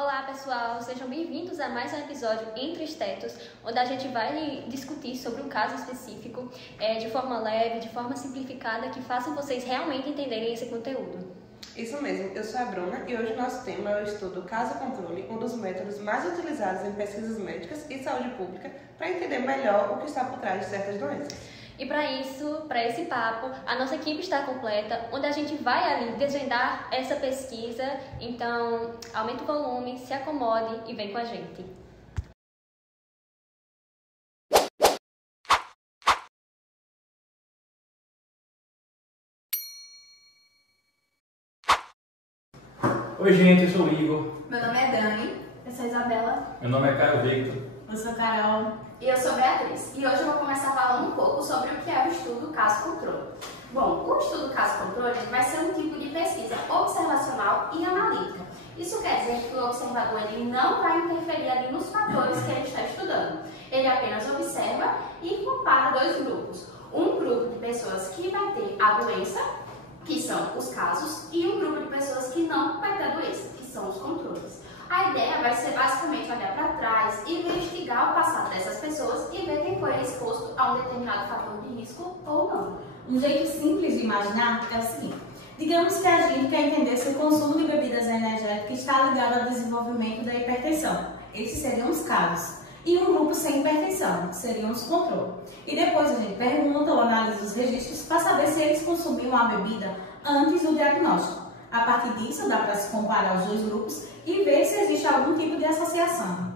Olá pessoal, sejam bem-vindos a mais um episódio Entre os Tetos, onde a gente vai discutir sobre um caso específico de forma leve, de forma simplificada, que façam vocês realmente entenderem esse conteúdo. Isso mesmo, eu sou a Bruna e hoje o nosso tema é o estudo caso-controle, um dos métodos mais utilizados em pesquisas médicas e saúde pública para entender melhor o que está por trás de certas doenças. E para esse papo, a nossa equipe está completa, onde a gente vai ali desvendar essa pesquisa. Então, aumenta o volume, se acomode e vem com a gente. Oi gente, eu sou o Igor. Meu nome é Dani. Eu sou Isabela. Meu nome é Caio Victor. Eu sou Carol. E eu sou Beatriz. E hoje eu vou começar falando um pouco sobre o que é o estudo caso-controle. Bom, o estudo caso-controle vai ser um tipo de pesquisa observacional e analítica. Isso quer dizer que o observador ele não vai interferir ali nos fatores que ele está estudando. Ele apenas observa e compara dois grupos. Um grupo de pessoas que vai ter a doença, que são os casos, e um grupo de pessoas que não vai ter a doença, que são os controles. A ideia vai ser basicamente olhar para trás, investigar o passado dessas pessoas e ver quem foi exposto a um determinado fator de risco ou não. Um jeito simples de imaginar é o seguinte: digamos que a gente quer entender se o consumo de bebidas energéticas está ligado ao desenvolvimento da hipertensão. Esses seriam os casos. E um grupo sem hipertensão, que seriam os controles. E depois a gente pergunta ou analisa os registros para saber se eles consumiam a bebida antes do diagnóstico. A partir disso, dá para se comparar os dois grupos e ver se existe algum tipo de associação.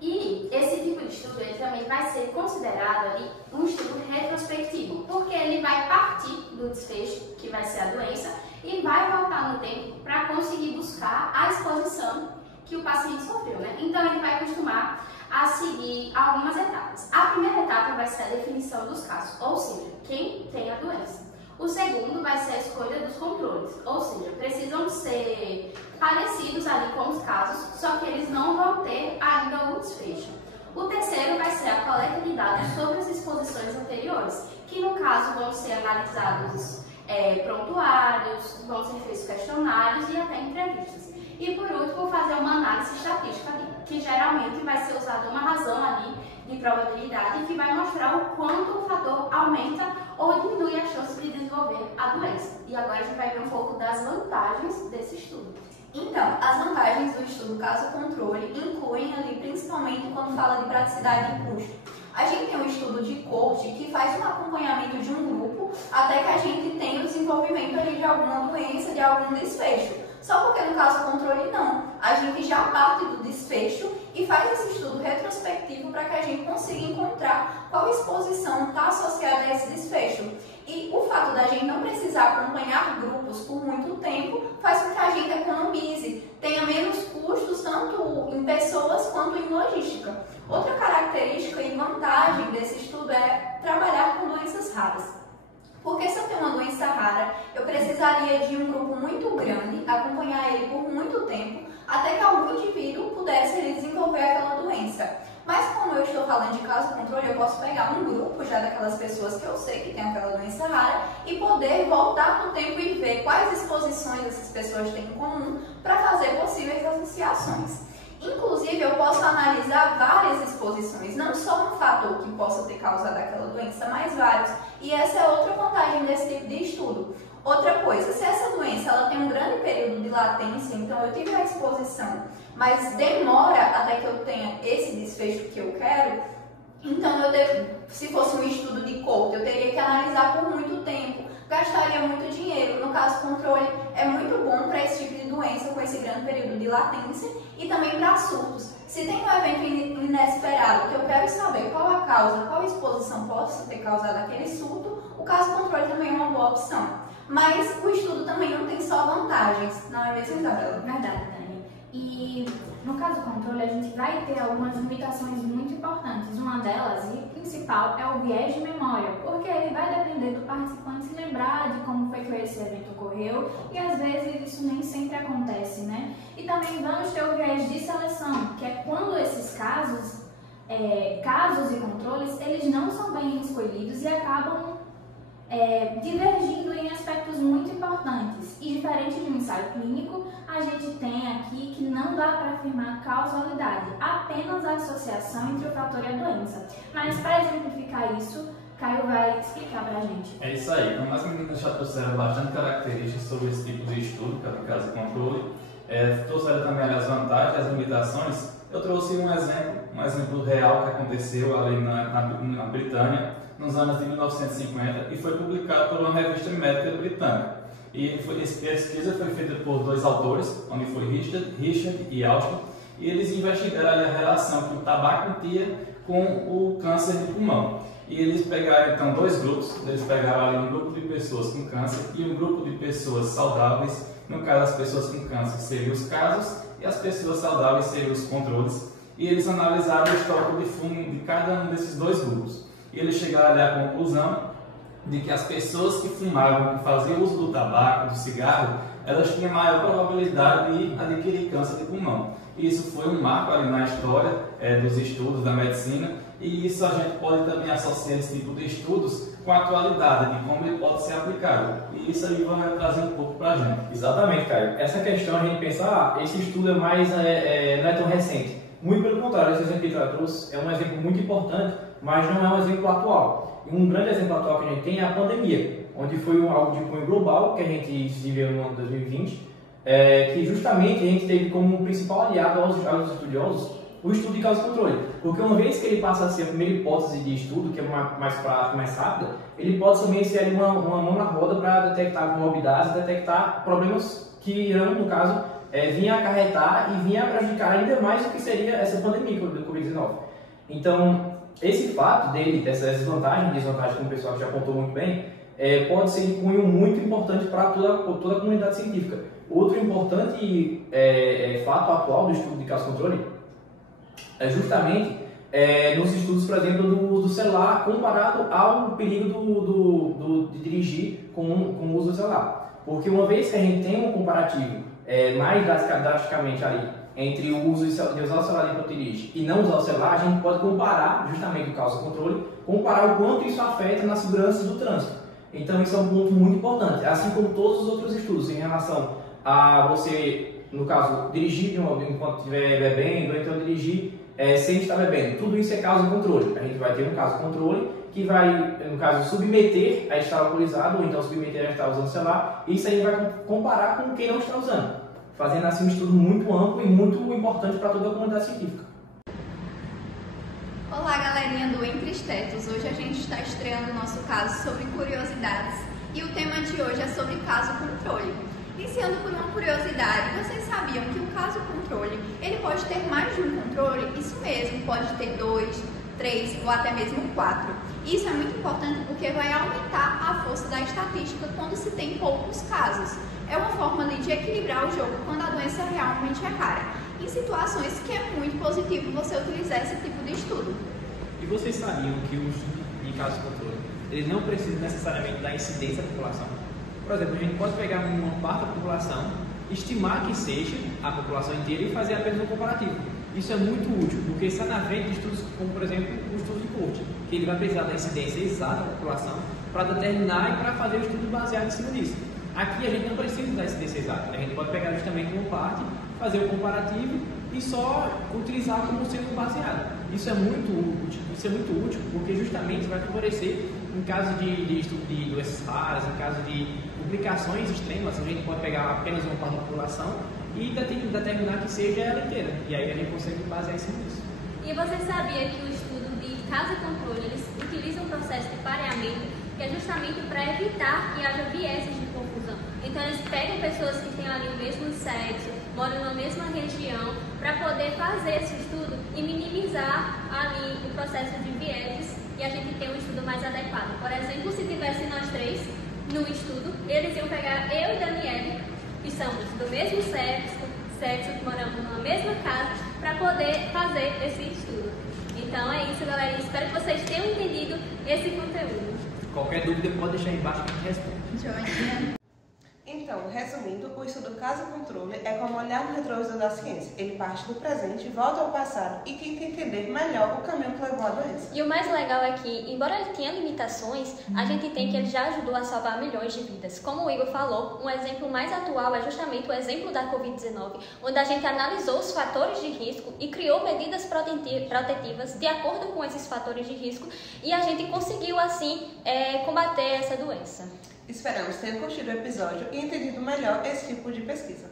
E esse tipo de estudo ele também vai ser considerado ali um estudo retrospectivo, porque ele vai partir do desfecho, que vai ser a doença, e vai voltar no tempo para conseguir buscar a exposição que o paciente sofreu, né? Então ele vai costumar a seguir algumas etapas. A primeira etapa vai ser a definição dos casos, ou seja, quem tem a doença. O segundo vai ser a escolha dos controles, ou seja, precisam ser parecidos ali com os casos, só que eles não vão ter ainda o desfecho. O terceiro vai ser a coleta de dados sobre as exposições anteriores, que no caso vão ser analisados prontuários, vão ser feitos questionários e até entrevistas. E por último, fazer uma análise estatística ali, que geralmente vai ser usada uma razão ali de probabilidade que vai mostrar o quanto o fator aumenta ou diminui a chance de desenvolver a doença. E agora a gente vai ver um pouco das vantagens desse estudo. Então, as vantagens do estudo caso-controle incluem ali principalmente quando fala de praticidade e custo. A gente tem um estudo de coorte que faz um acompanhamento de um grupo até que a gente tenha o desenvolvimento ali de alguma doença, de algum desfecho. Só porque no caso controle não, a gente já parte do desfecho e faz esse estudo retrospectivo para que a gente consiga encontrar qual exposição está associada a esse desfecho. E o fato da gente não precisar acompanhar grupos por muito tempo faz com que a gente economize, tenha menos custos tanto em pessoas quanto em logística. Outra característica e vantagem desse estudo é trabalhar com doenças raras. Porque se eu tenho uma doença rara, eu precisaria de um grupo muito grande, acompanhar ele por muito tempo, até que algum indivíduo pudesse desenvolver aquela doença. Mas como eu estou falando de caso-controle, eu posso pegar um grupo já daquelas pessoas que eu sei que tem aquela doença rara e poder voltar no tempo e ver quais exposições essas pessoas têm em comum para fazer possíveis associações. Inclusive, eu posso analisar várias exposições, não só um fator que possa ter causado aquela doença, mas vários. E essa é outra vantagem desse tipo de estudo. Outra coisa, se essa doença ela tem um grande período de latência, então eu tive a exposição, mas demora até que eu tenha esse desfecho que eu quero, então se fosse um estudo de coorte, eu teria que analisar por muito tempo, gastaria muito dinheiro. No caso, controle é muito bom para esse tipo de doença com esse grande período de latência e também para surtos. Se tem um evento inesperado que eu quero saber qual a causa, qual exposição possa ter causado aquele surto, o caso controle também é uma boa opção. Mas o estudo também não tem só vantagens, não é mesmo, Isabela? Verdade, Dani. E no caso controle, a gente vai ter algumas limitações muito importantes. Uma delas, e principal, é o viés de memória, porque ele vai depender do participante se lembrar de como foi que esse evento ocorreu, e às vezes isso nem sempre acontece, né? E também vamos ter o viés de seleção, que é quando esses casos e controles, eles não são bem escolhidos e acabam divergindo em aspectos aspectos muito importantes e, diferente de um ensaio clínico, a gente tem aqui que não dá para afirmar causalidade, apenas a associação entre o fator e a doença. Mas para exemplificar isso, Caio vai explicar para a gente. É isso aí, como as meninas já trouxeram bastante características sobre esse tipo de estudo, que é o caso de controle, trouxeram também as vantagens e as limitações. Eu trouxe um exemplo real que aconteceu ali na Britânia, nos anos de 1950, e foi publicado por uma revista médica britânica. E essa pesquisa foi feita por dois autores, onde foi Richard e Austin, e eles investigaram ali a relação que o tabaco tinha com o câncer de pulmão. E eles pegaram então dois grupos, eles pegaram ali um grupo de pessoas com câncer e um grupo de pessoas saudáveis. No caso, as pessoas com câncer seriam os casos e as pessoas saudáveis seriam os controles. E eles analisaram o histórico de fumo de cada um desses dois grupos. E eles chegaram ali à conclusão de que as pessoas que fumavam, que faziam uso do tabaco, do cigarro, elas tinham maior probabilidade de adquirir câncer de pulmão. E isso foi um marco ali na história dos estudos da medicina, e isso a gente pode também associar esse tipo de estudos com a atualidade, de como ele pode ser aplicado. E isso aí vai trazer um pouco para a gente. Exatamente, Caio. Essa questão a gente pensa, esse estudo não é tão recente. Muito pelo contrário, esse exemplo que eu trouxe é um exemplo muito importante, mas não é um exemplo atual. E um grande exemplo atual que a gente tem é a pandemia, onde foi algo de cunho global que a gente viveu no ano de 2020, que justamente a gente teve como principal aliado aos estudiosos o estudo de causa e controle. Porque uma vez que ele passa a ser a primeira hipótese de estudo, que é mais prática, mais rápida, ele pode também ser ali uma mão na roda para detectar comorbidades, detectar problemas que irão, no caso, vir a acarretar e vir a prejudicar ainda mais o que seria essa pandemia do Covid-19. Então, esse fato dessas vantagens e desvantagens, como o pessoal já apontou muito bem, pode ser de cunho muito importante para toda a comunidade científica. Outro importante fato atual do estudo de causa e controle é justamente nos estudos, por exemplo, do celular comparado ao perigo de dirigir com o uso do celular. Porque uma vez que a gente tem um comparativo mais drasticamente ali entre o uso de usar o celular enquanto dirige e não usar o celular, a gente pode comparar justamente o causa e controle, comparar o quanto isso afeta na segurança do trânsito. Então isso é um ponto muito importante, assim como todos os outros estudos em relação a você, no caso, dirigir enquanto estiver bebendo, ou então dirigir sem estar bebendo. Tudo isso é causa e controle. A gente vai ter um caso controle que vai, no caso, submeter a estar alcoolizado ou então submeter a estar usando o celular, e isso aí vai comparar com quem não está usando, fazendo assim um estudo muito amplo e muito importante para toda a comunidade científica. Olá, galerinha do Entre Estetos. Hoje a gente está estreando o nosso caso sobre curiosidades e o tema de hoje é sobre caso controle. Iniciando por uma curiosidade, vocês sabiam que o caso controle, ele pode ter mais de um controle? Isso mesmo, pode ter 2, 3 ou até mesmo 4. Isso é muito importante porque vai aumentar a força da estatística quando se tem poucos casos. É uma forma ali de equilibrar o jogo quando a doença realmente é rara. Em situações que é muito positivo você utilizar esse tipo de estudo. E vocês sabiam que o estudo de caso de controle, ele não precisa necessariamente da incidência da população? Por exemplo, a gente pode pegar uma parte da população, estimar que seja a população inteira e fazer apenas um comparativo. Isso é muito útil, porque está na frente de estudos como, por exemplo, o estudo de Court, que ele vai precisar da incidência exata da população para determinar e para fazer o estudo baseado em cima disso. Aqui a gente não precisa da incidência exata, a gente pode pegar justamente uma parte, fazer o comparativo e só utilizar como sendo baseado. Isso é muito útil porque justamente vai favorecer em caso de estudo de doenças raras, em caso de publicações extremas, a gente pode pegar apenas uma parte da população e determinar que seja ela inteira. E aí a gente consegue basear em cima disso. E você sabia que o estudo de caso e controle, eles utilizam um processo de pareamento que é justamente para evitar que haja vieses de confusão. Então eles pegam pessoas que têm ali o mesmo sexo, moram na mesma região, para poder fazer esse estudo e minimizar ali o processo de vieses e a gente ter um estudo mais adequado. Por exemplo, se tivesse nós três no estudo, eles iam pegar eu e Daniele, que somos do mesmo sexo, que moramos numa mesma casa, para poder fazer esse estudo. Então é isso, galera. Espero que vocês tenham entendido esse conteúdo. Qualquer dúvida pode deixar aí embaixo que a gente responde. Joinha. Então, resumindo, o estudo caso-controle é como olhar no retrovisor da ciência. Ele parte do presente, volta ao passado e tenta entender melhor o caminho que levou à doença. E o mais legal é que, embora ele tenha limitações, a gente tem que ele já ajudou a salvar milhões de vidas. Como o Igor falou, um exemplo mais atual é justamente o exemplo da Covid-19, onde a gente analisou os fatores de risco e criou medidas protetivas de acordo com esses fatores de risco e a gente conseguiu, assim, combater essa doença. Esperamos ter curtido o episódio e entendido melhor esse tipo de pesquisa.